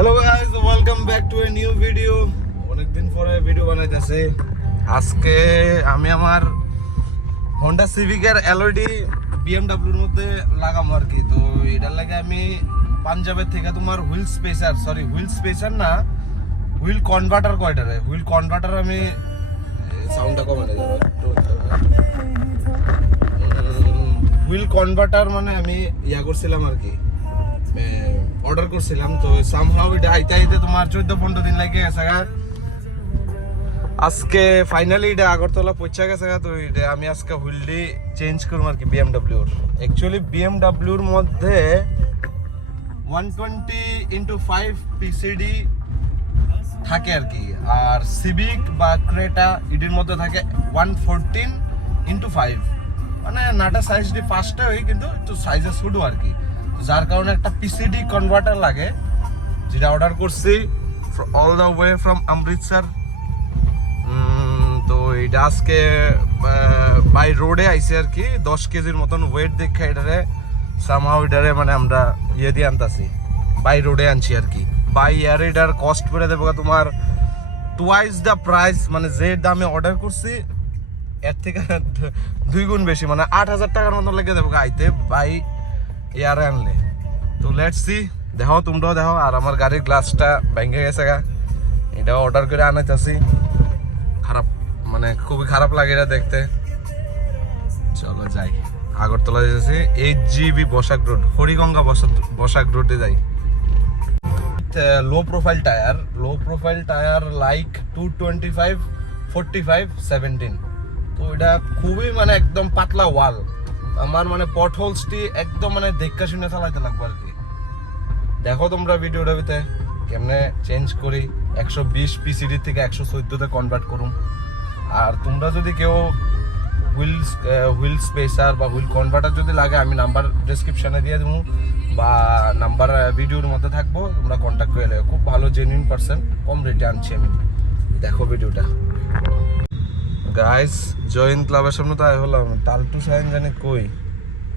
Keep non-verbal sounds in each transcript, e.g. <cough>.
Hello guys welcome back to a new video অনেকদিন পরে video বানাইতেছে আজকে আমি আমার হন্ডা সিভিকের এলওডি বিএমডাব্লিউর মধ্যে লাগাবো আর কি তো এটার লাগে আমি পাঞ্জাবের থেকে তোমার wheel spacer sorry wheel spacer না হুইল কনভার্টার কয়টারে হুইল কনভার্টার আমি সাউন্ডটা কমানো হুইল কনভার্টার মানে আমি ইয়া করছিলাম আর কি অর্ডার করছিলাম, তো সামহাও এটা আইতে আইতে তোমার চোদ্দ, পনেরো দিন লাগে গেছে। আজকে ফাইনালি এটা আগরতলা পৌঁছা গেছে তো এটা আমি আজকে হুইলডি চেঞ্জ করব আর কি বিএমডাব্লিউর অ্যাকচুয়ালি বিএমডাব্লিউর মধ্যে one twenty into five PCD থাকে আর কি, আর সিভিক বা ক্রেটা ইডির মধ্যে থাকে ওয়ান ফোরটিন ইন্টু ফাইভ মানে নাটা সাইজটি ফার্স্টে হয়, কিন্তু একটু সাইজে ছোটো আর কি। তো যার কারণে একটা পিসিডি কনভার্টার লাগে, যেটা অর্ডার করছি all the way from Amritsar তো এটা আজকে বাই রোডে আইছে আর কি, দশ কেজির মতন ওয়েট দেখে এটারে সামহাও এটারে মানে আমরা ইয়ে দিয়ে আনতাছি। বাই রোডে আনছি আর কি। বাই ইয়ার এটার কস্ট করে দেবো তোমার টুয়াইস দ্য প্রাইস মানে যে দামে অর্ডার করছি, এর থেকে দুই গুণ বেশি মানে আট হাজার টাকার মতন লেগে দেবো আইতে। বাই এয়ারে আনলে তো লেটস সি দেখো তোমরাও দেখো আর আমার গাড়ির গ্লাসটা ভেঙে গেছে গা। এটাও অর্ডার করে আনাইতেছি খারাপ মানে খুবই খারাপ লাগে এটা দেখতে। চলো যাই। আগরতলা যেতেছি eight GB Basak road Hariganga Basak Basak রোডে যাই। Low profile tyre low profile tyre like two twenty five forty five seventeen তো এটা খুবই মানে একদম পাতলা ওয়াল আমার মানে পট হোলসটি একদম মানে দেখা শুনে চালাইতে লাগবে আর কি। দেখো তোমরা ভিডিওটা ভিতরে কেমনে চেঞ্জ করি। একশো বিশ পিসিডি থেকে একশো চোদ্দোতে কনভার্ট করুম। আর তোমরা যদি কেউ হুইল হুইল স্পেসার বা হুইল কনভার্টার যদি লাগে, আমি নাম্বার ডেসক্রিপশনে দিয়ে দেবো বা নাম্বার ভিডিওর মধ্যে থাকব। তোমরা কন্ট্যাক্ট করে খুব ভালো জেনুইন পার্সন কম রেটে আনছি আমি। দেখো ভিডিওটা গাইস জয়েন ক্লাবের সামনে তো আয় হলাম। টালটু সাইন জানি কই?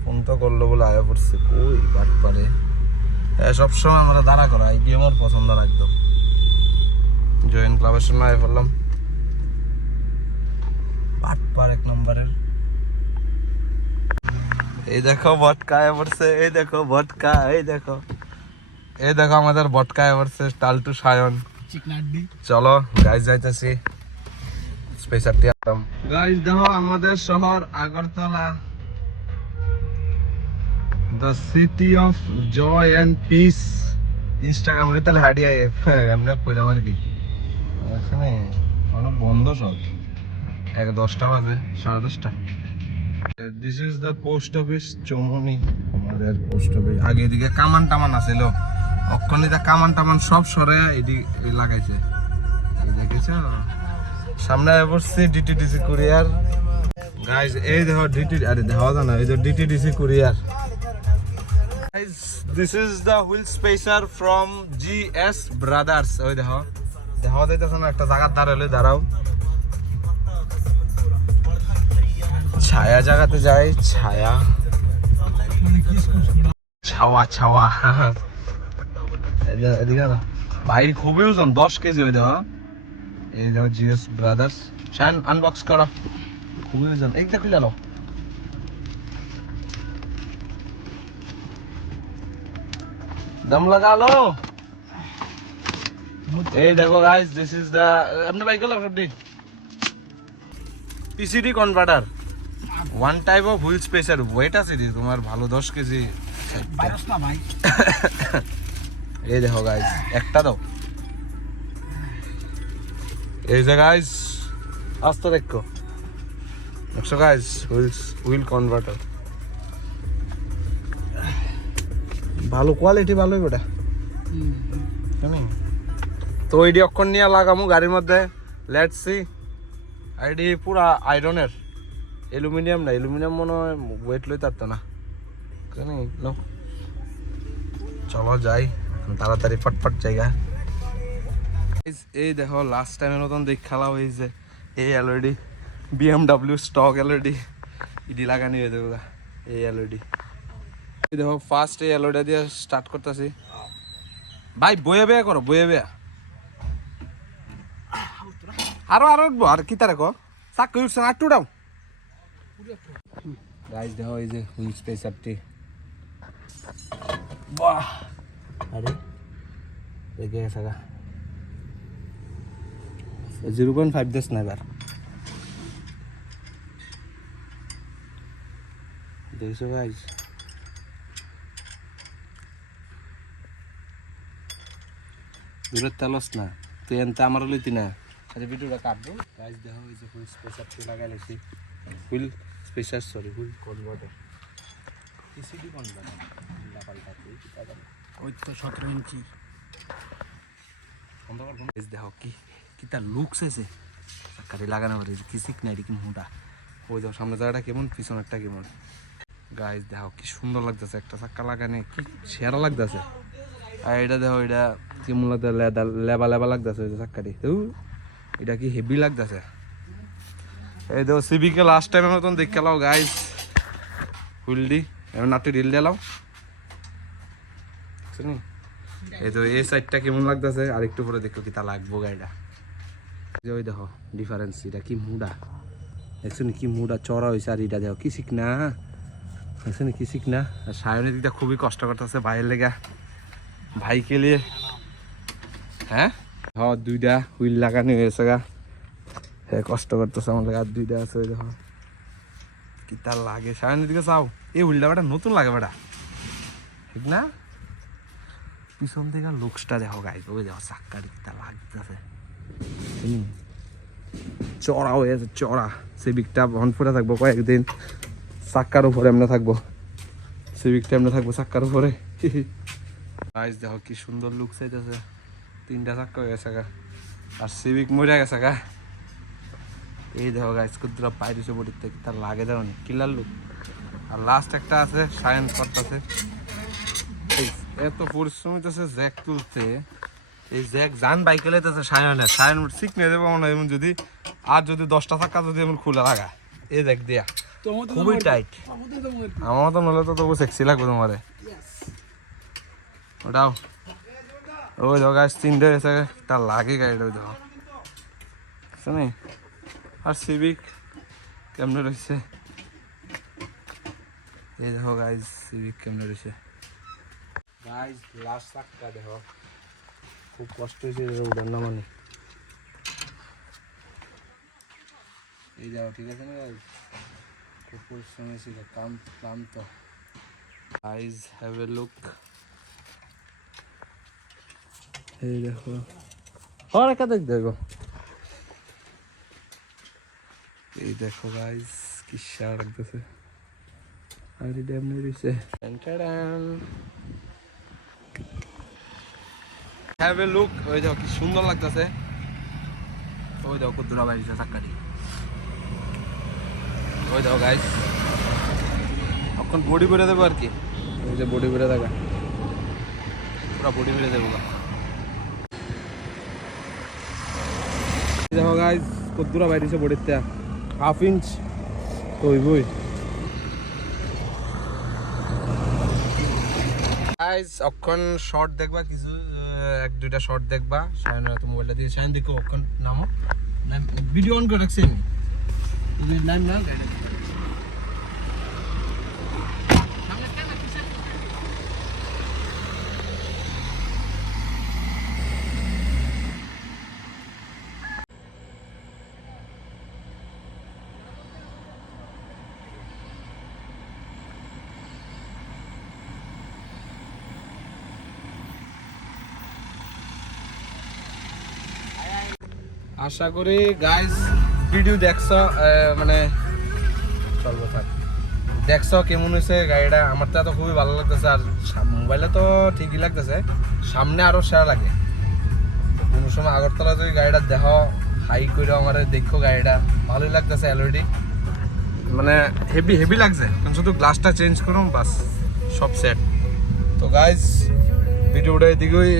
ফোন তো করল বলে আয়া পড়ছে। কই? বাট পারে সবসময় আমরা দাঁড়া করা এই গেম আমার পছন্দ না একদম। জয়েন ক্লাবের সামনে আয় পড়লাম। বাট পার এক নম্বরের। এই দেখো বটকা আয়া পড়ছে এই দেখো বটকা এই দেখো। এই দেখো আমাদের বটকা আয়া পড়ছে টালটু সায়ন। চলো গাইজ যাইতেছি। স্পেসারটি আনলাম গাইজ দেখো আমাদের শহর Agartala. The city of joy and peace ইনস্টাগ্রামে তাহলে হাডিয়া এমনি কইলাম আর কি এখানে অনেক বন্ধ সব। এক দশটা বাজে, সাড়ে দশটা। This is the post office Chaumani. আমাদের পোস্ট অফিস আগে এদিকে কামান টামান আছিল অক্ষণিতা কামান টামান সব সরে এদিকে লাগাইছে। দেখেছ? সামনে বসছি ডিটিডিসি কুরিয়ার। গাইজ এই দেখো ডিটি আরে দেখা যায় না, এই যে DTDC courier. Guys this is the wheel spacer from GS brothers ওই দেখো দেখা যাইতেছে না, একটা জায়গার দাঁড়ালে দাঁড়াও। ছায়া জায়গাতে যাই, ছায়া। ছাওয়া ছাওয়া। এদিকে- না। ভাই খুবই ওজন, দশ কেজি ওই দেখো। এই দেখো জিএস ব্রাদার্স। শান আনবক্স করো। খুবই ওজন এইটা খুলে লো দম লাগা লো। এই দেখো গাইস দিস ইজ দা আপনি বাইক করলাম আপনি? PCD converter one type of wheel spacer weight আছে রে তোমার ভালো দশ কেজি। ভাইরাস না ভাই। <laughs> এই দেখো গাইস একটা দাও। এই যে গাইস আস্তে দেখো। দেখছ গাইস হুইল হুইল কনভার্টার ভালো কোয়ালিটি ভালোই জানি। তো ওইডি অক্ষণ নিয়ে লাগামু গাড়ির মধ্যে। লেটস সি আইডি পুরা আয়রনের অ্যালুমিনিয়াম না অ্যালুমিনিয়াম মনে হয় ওয়েট লই তারতো না। চলো যাই তাড়াতাড়ি ফটফট জায়গা। এই দেখো লাস্ট টাইমের মতন দেখ খেলা হয়েছে। এই এলইডি বিএমডাব্লিউ স্টক এলইডি ইডি লাগানি হয়ে দেবো এই এলইডি দেখো ফার্স্ট এই এলইডি দিয়ে স্টার্ট করতেছি। ভাই বয়ে বেয়া করো বয়ে বেয়া আরও আরও উঠবো, আর কি তারে কো? চাক উঠছে না একটু উঠাও। গাইজ দেখো, এই যে হুইল স্পেসারটি বাহ! আরে, রেগে গেছে জিরো পয়েন্ট ফাইভ দিস না এবার দেখছ গাইজ দূরের তেলস না তুই এনতে আমারও লইতি না। আচ্ছা ভিডিওটা কাটবো। গাইজ দেখো যে হুইল স্পেসারটি লাগাই লেছি। Wheel spacer sorry wheel converter CD converter ওই তো সতেরো ইঞ্চি। গাইজ দেখো কি কি লুকস আছে চাকাটি লাগানো পারে কি সিক নাই কি হুঁটা ওই দেখো সামনে জায়গাটা কেমন পিছনেরটা কেমন গাইজ দেখো কি সুন্দর লাগতেছে একটা চাক্কা লাগানে কি সেরা লাগতেছে আর এটা দেখো এটা কেমন লাগতেছে লেবা লেবা লাগতেছে চাক্কাটি এটা কি হেভি লাগতেছে এই দেখো সিবিকে লাস্ট টাইমের মতন দেখে লাও গাইজ হুইলডি এবার নাটি ঢিল দিলাও এই তো এই সাইডটা কেমন লাগতেছে আর একটু পরে দেখো কি তা লাগবো গাড়িটা ওই দেখো ডিফারেন্স এটা কি মুডা? দেখছ কি মুডা চড়া হয়েছে আর এটা দেখো কি শিখ না? দেখছ কি শিখ না? আর সায়নের দিকটা খুবই কষ্ট করতেছে ভাইয়ের লেগা। ভাইকে লিয়ে হ্যাঁ? হ দুইটা হুইল লাগানো হয়েছে গা। হ্যাঁ কষ্ট করতেছে আমার লেগে, আর দুইটা আছে ওই দেখো। কি তার লাগে? সায়নের দিকে চাও এই হুইলটা বেটা নতুন লাগে বেটা। ঠিক না? পিছন থেকে লুকসটা দেখো গাইজ ওই দেখো চাক্কা দিকটা লাগতেছে। চড়া হয়ে আছে, চড়া। সিভিকটা বহন ফুটে থাকব কয়েকদিন চাক্কার উপরে এমনি থাকব। সিভিকটা এমনি থাকব চাক্কার উপরে গাইজ দেখো কি সুন্দর লুক চাইতেছে। তিনটা চাক্কা হয়ে গেছে গা। আর সিভিক মরে গেছে গা। এই দেখো গাইজ কুদ্রা বাইরে বডির থেকে। তার লাগে দেওয়া নেই কিলার লুক আর লাস্ট একটা আছে সায়েন্স করতেছে। এত পরিশ্রম হইতেছে জ্যাক তুলতে। এই জ্যাক জান বাইকে লাইতেছে সায়নের সায়ন ঠিক নিয়ে দেবো মনে হয় যদি আর যদি দশটা চাক্কা যদি এমন খুলে লাগা। এই দেখ দিয়া। খুবই টাইট আমার তো নলে তো তবু সেক্সি লাগবে তোমারে। ওটাও। ওই দেখো গাছ তিনটে এসে তার লাগে গাড়িটা ওই দেখো। শুনি? আর সিভিক কেমনে রয়েছে? এই দেখো গাইজ সিভিক কেমনে রয়েছে? গাইজ লাস্ট চাক্কা দেখো। খুব কষ্ট হয়েছে এটা উড়ার না মানে এই যাও, ঠিক আছে না খুব পরিশ্রম হয়েছিল কাম ক্লান্ত গাইজ হ্যাভ এ লুক এই দেখো। আর একা দেখ, দেখো। এই দেখো গাইজ কি সার লাগতেছে। আর এটা এমনি রয়েছে। হ্যাভ এ লুক ওই দেখো কি সুন্দর লাগতেছে। ওই দেখো কুদ্দুরা বাইরেছে চাক্কাটি ওই দেখো গাইস এখন বডি বেড়ে দেবো আর কি। ওই যে বডি বেড়ে থাকা পুরো বডি বেড়ে দেবো। দেখো গাইস কুদ্দুরা বাইরেছে বডির তে হাফ ইঞ্চ তো ওই বই। গাইস অক্ষণ শর্ট দেখবা কিছু এক, দুইটা শর্ট দেখবা। সায়ন তো মোবাইলটা দিয়ে সায়ন অক্ষণ নামো। ভিডিও অন করে রাখছি আমি। নাম না আশা করি গাইস ভিডিও দেখছ মানে চলবো থাক। দেখছ কেমন হয়েছে গাড়িটা, আমার তো খুবই ভালো লাগতেছে, আর মোবাইলে তো ঠিকই লাগতেছে, সামনে আরও সেরা লাগে। কোনো সময় আগরতলা যদি গাড়িটা দেখো হাই করে আমার, দেখো গাড়িটা, ভালোই লাগতেছে অলরেডি মানে হেভি হেভি লাগছে কারণ শুধু গ্লাসটা চেঞ্জ করুন বাস, সব সেট তো গাইস ভিডিওটা এদিকেই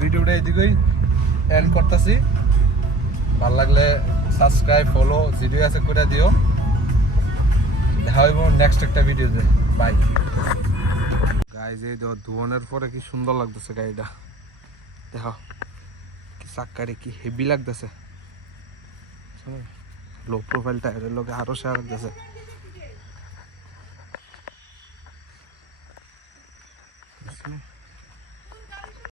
ভিডিওটা এদিকেই এন্ড করতেছি। ভালো লাগলে সাবস্ক্রাইব ফলো ভিডিও আছে করে দিও। দেখা হইব নেক্সট একটা ভিডিওতে বাই গাইজ এই ধোয়ানোর পরে কি সুন্দর লাগতেছে গাড়িটা। দেখো, কি চাক্কারে, কি হেভি লাগতেছে। লো প্রোফাইল টায়ারের লোক আরও সেরা লাগতেছে। Thank you.